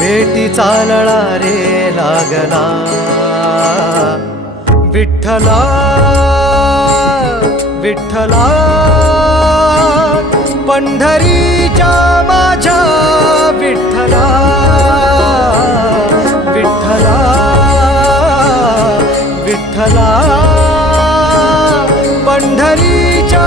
भेटी चालळा रे लागला. विठ्ठला विठ्ठला पंढरीच्या माझ्या विठ्ठला विठ्ठला विठ्ठला पंढरीच्या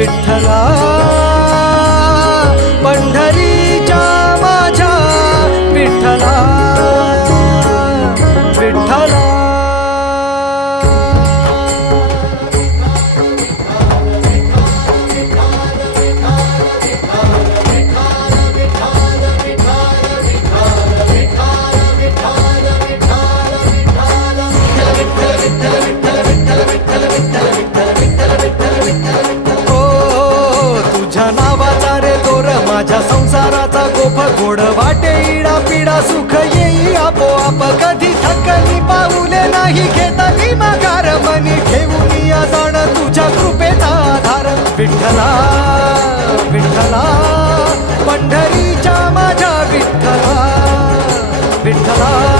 ವಿಠಲಾ सुख येई आपोआप कधी थकली पाऊले नाही घेता घेतली माघार मनी ठेवू मी जाण तुझ्या कृपेचा आधार. विठ्ठला विठ्ठला पंढरीच्या माझ्या विठ्ठला विठ्ठला.